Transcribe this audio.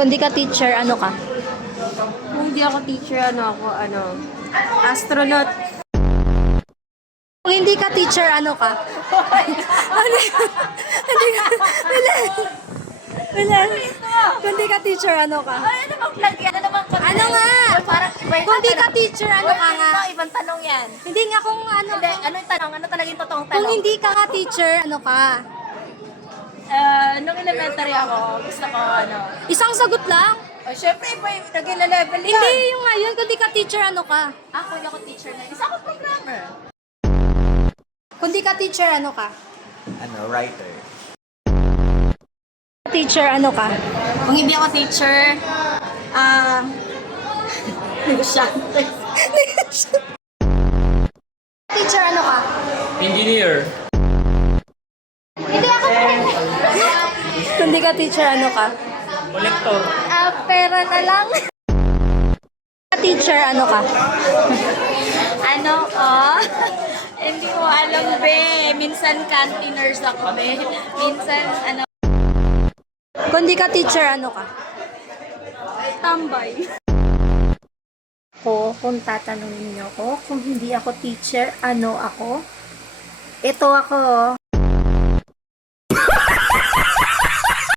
Kung di ka teacher, ano ka? Kung hindi ako teacher, astronaut. Kung hindi ka teacher, ano ka? Ano? Hindi ka. Wala. Wala. Kung di ka teacher, ano ka? Ano namang plug yan? Ano namang content? Ano nga? Parang iba yung Kung di ka tatanong. teacher, ano ka nga? Ibang tanong yan. Hindi nga kung ano. Hindi, ano yung tanong? Ano talaga yung totoong Kung tanong? hindi ka nga teacher, ano ka? Nung elementary ako, gusto ko Isang sagot lang. syempre, iba yung nag-level yan. Hindi yung ngayon, kung di ka teacher, ano ka? Ako, hindi ako teacher na. Isa ako programmer. Kung di ka teacher, ano ka? Writer. Teacher, ano ka? Kung hindi ako teacher, negosyante. Teacher, ano ka? Engineer. Hindi ako. Kung di ka teacher, ano ka? Collector. Pera na lang. Teacher, ano ka? Ano ko? Hindi ko alam, be. Minsan cantiners ako, be. Minsan, Kung di ka teacher, ano ka? tambay. Kung tatanungin niyo ko, kung hindi ako teacher, ano ako? Ito ako.